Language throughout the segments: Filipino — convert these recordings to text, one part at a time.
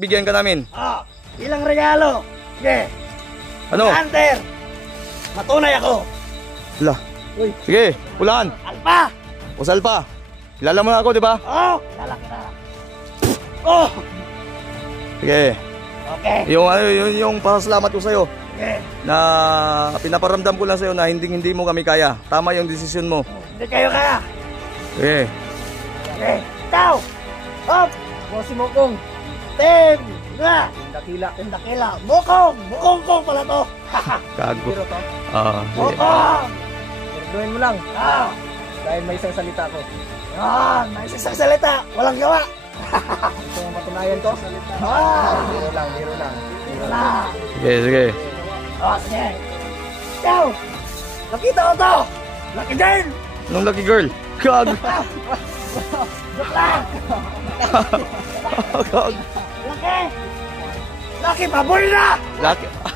bigyan ka namin? Ilang regalo. Sige. Ano? Hunter. Matunay ako. Wala. Sige, ulan. Alpa. O Salpa. Kilala mo na ako, di ba? Lalaki na. Sige. Okay. Yung pasalamat ko sa'yo. Okay. Na pinaparamdam ko lang sa'yo na hindi mo kami kaya. Tama yung desisyon mo. Hindi kayo kaya. Sige. Okay. Ikaw. Hop. Bosi Mokong. Ten. Nga. Dakila. Mokong pala to. Kago. Mokong. Gawin mo lang. Dahil may isang salita ko. May isang salita. Walang gawa. Ito ang patunayan ko. Biro lang. Sige. Sige. Ikaw. Nakita ko to. Lucky girl. Anong lucky girl? Kago. Joke lang. Lucky paboy na.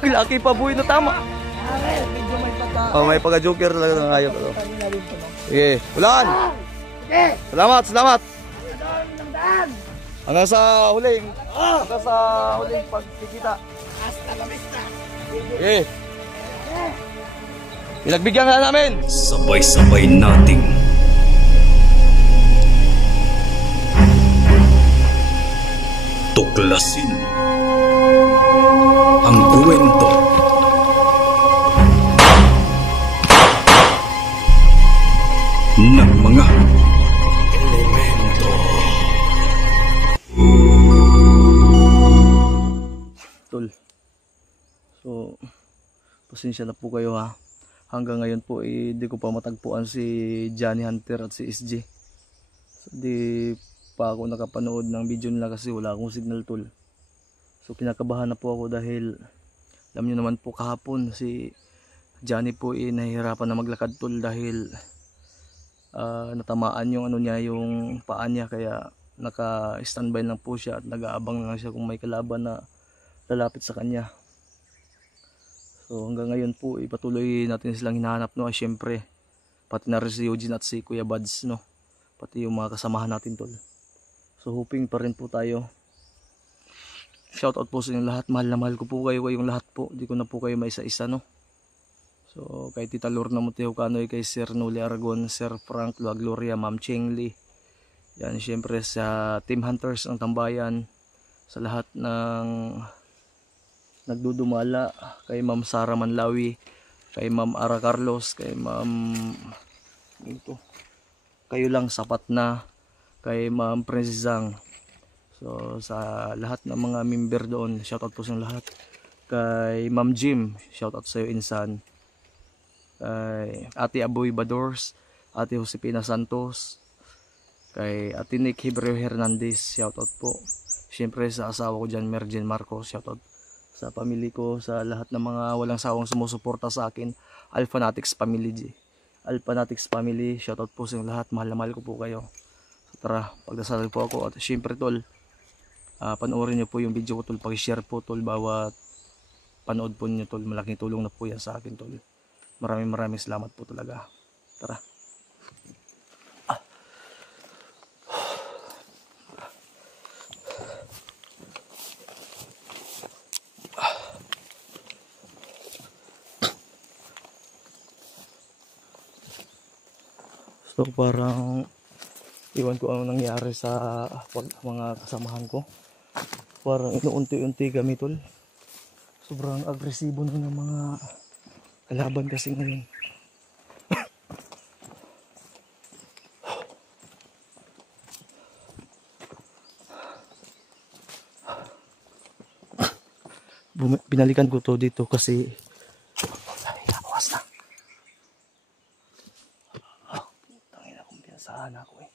Lucky pa boy na tama. Medyo may pagka... May pagka-joker talaga ng hayop. Sige, ulan. Sige. Salamat. Daan. Hanggang sa huling pagkikita. Hasta la vista. Sige. Pinagbigyan ka namin. Sabay-sabay nating tuklasin ang kwento ng mga elemento. Tol. So, pasensya na po kayo ha. Hanggang ngayon po di ko pa matagpuan si Johnny Hunter at si SG. So, di pa ako nakapanood ng video nila kasi wala akong signal, tol. So kinakabahan na po ako dahil alam nyo naman po kahapon si Johnny po nahihirapan na maglakad, tol, dahil natamaan yung yung paa niya, kaya naka-standby lang po siya at nag-aabang lang siya kung may kalaban na lalapit sa kanya. So hanggang ngayon po patuloy natin silang hinahanap, no. Syempre pati na rin si Eugene at si Kuya Buds, no, pati yung mga kasamahan natin, tol. So hoping pa rin po tayo. Shoutout po sa inyong lahat. Mahal na mahal ko po kayo, kayong lahat po. Di ko na po kayo maisa-isa, no. So kay Tita Lorna Monteo Canoy, kay Sir Noli Aragon, Sir Frank Lua Gloria, Ma'am Cheng Lee. Yan, syempre sa Team Hunters ng Tambayan, sa lahat ng nagdudumala, kay Ma'am Sara Manlawi, kay Ma'am Ara Carlos, kay Ma'am kayo lang sapat na, kay Ma'am Princezang. So sa lahat ng mga member doon, shoutout po sa lahat. Kay Ma'am Jim, shoutout sa iyo insan. Kay Ate Aboy Badors, Ate Josepina Santos, kay Ate Nick Hebreo Hernandez, shoutout po. Siyempre sa asawa ko dyan, Merjen Marcos, shoutout sa pamilya ko, sa lahat ng mga walang sawang sumusuporta sa akin. Alphanatics family, shoutout po sa lahat. Mahal na mahal ko po kayo. Tara, pagdasal po ako. At syempre, tol, panoorin nyo po yung video ko, tol. Pag-share po, tol, bawat panood po nyo, tol. Malaking tulong na po yan sa akin, tol. Maraming salamat po talaga. Tara. So parang iwan ko ang nangyari sa mga kasamahan ko. Parang inuunti-unti kami, tol. Sobrang agresibo na ng mga kalaban kasi ngayon. Binalikan ko to dito kasi awas na. Tangina, kumpiyansahan ako eh.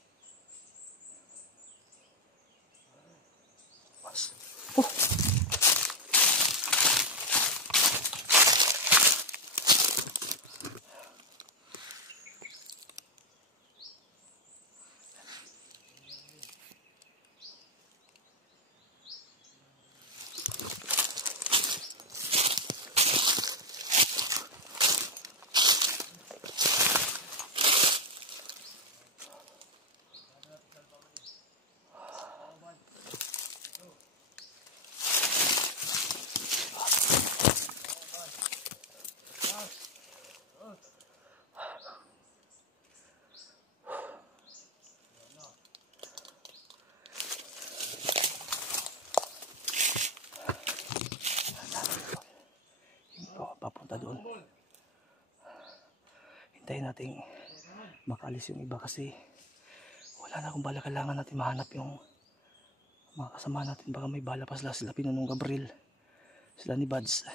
Hintayin natin makaalis yung iba kasi wala na akong bala. Kailangan natin mahanap yung mga kasama natin. Baka may bala pa sila. Sila Pinunong Gabriel, sila ni Bads.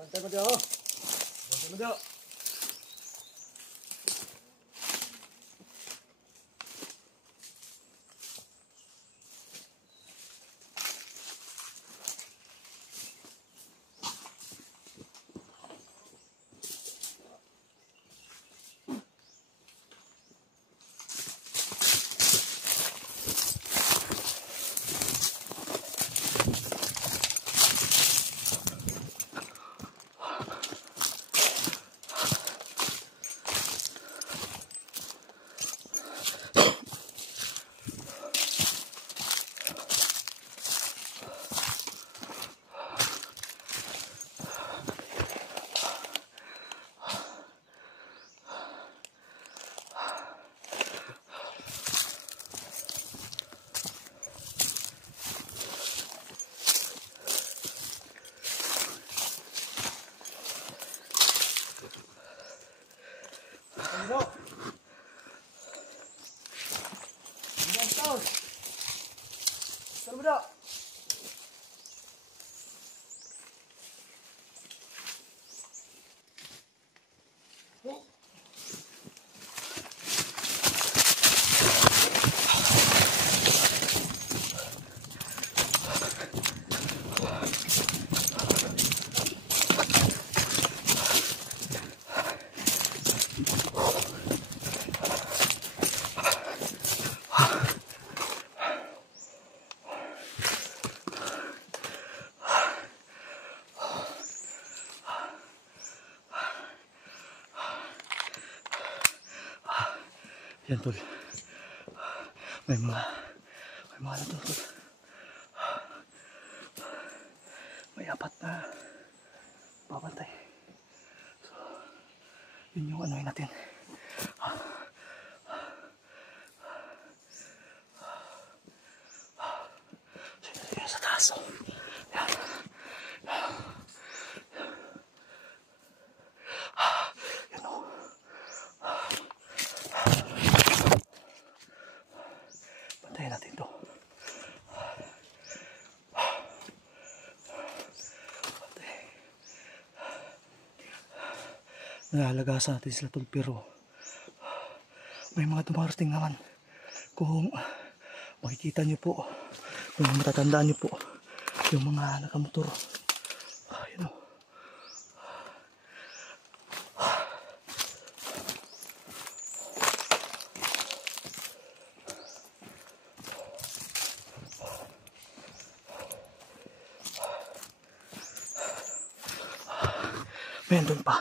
Bantay mo diyo. Bantay mo diyo. Ano? Saan mo daw? Yan tol. May mga ano to, tol. May 4 na babantay. So, yun yung anuhin natin. Sige, sa taas. Yan. Yan o. Bantayan natin to. Nalalagasan natin sila tol, pero may mga dumarating naman. Kung makikita nyo po, kung matatandaan nyo po, yung mga nakamotor. Yun o. Ayan, doon pa.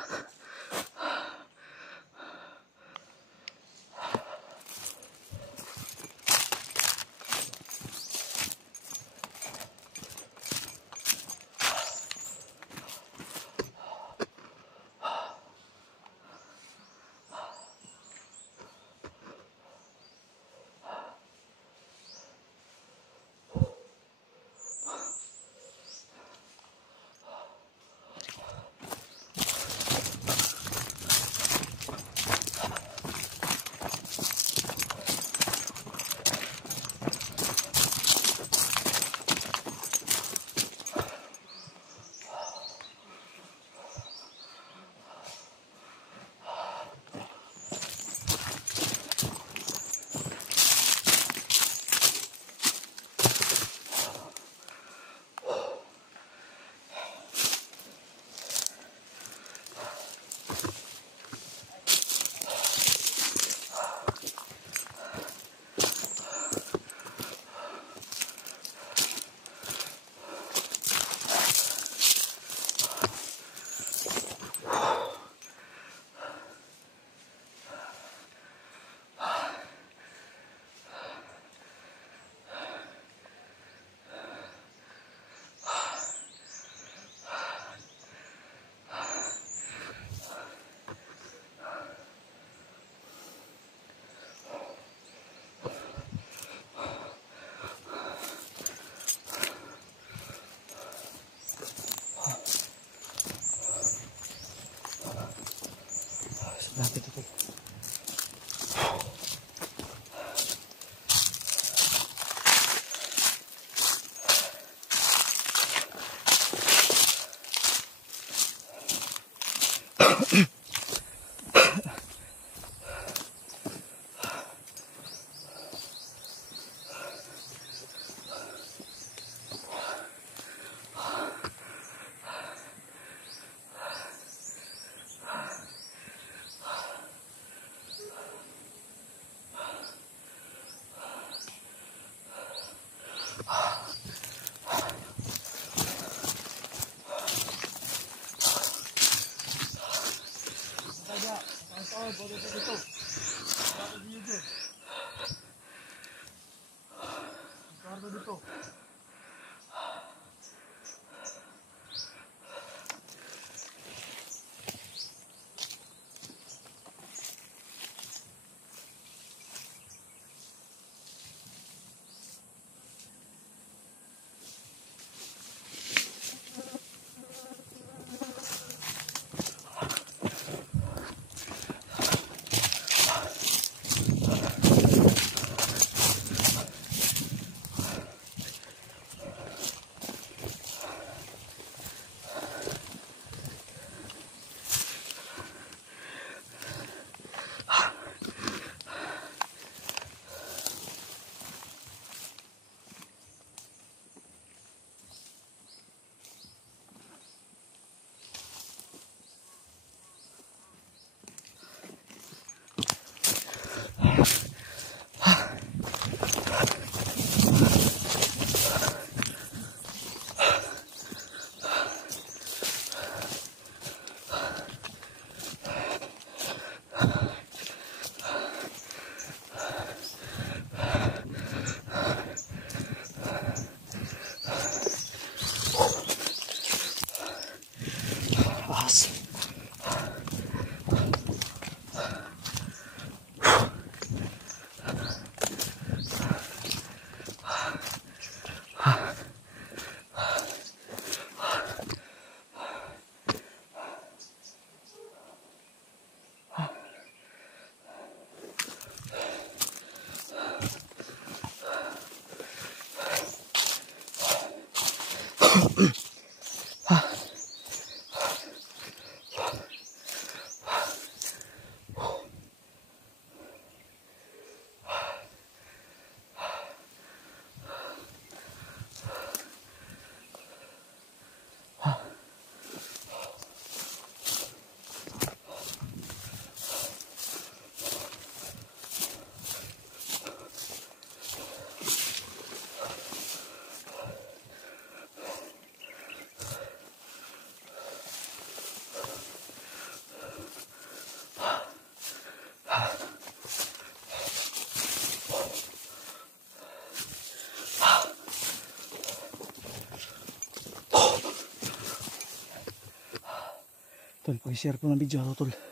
dito tol. Tol, pag-share ko ng video ito tol.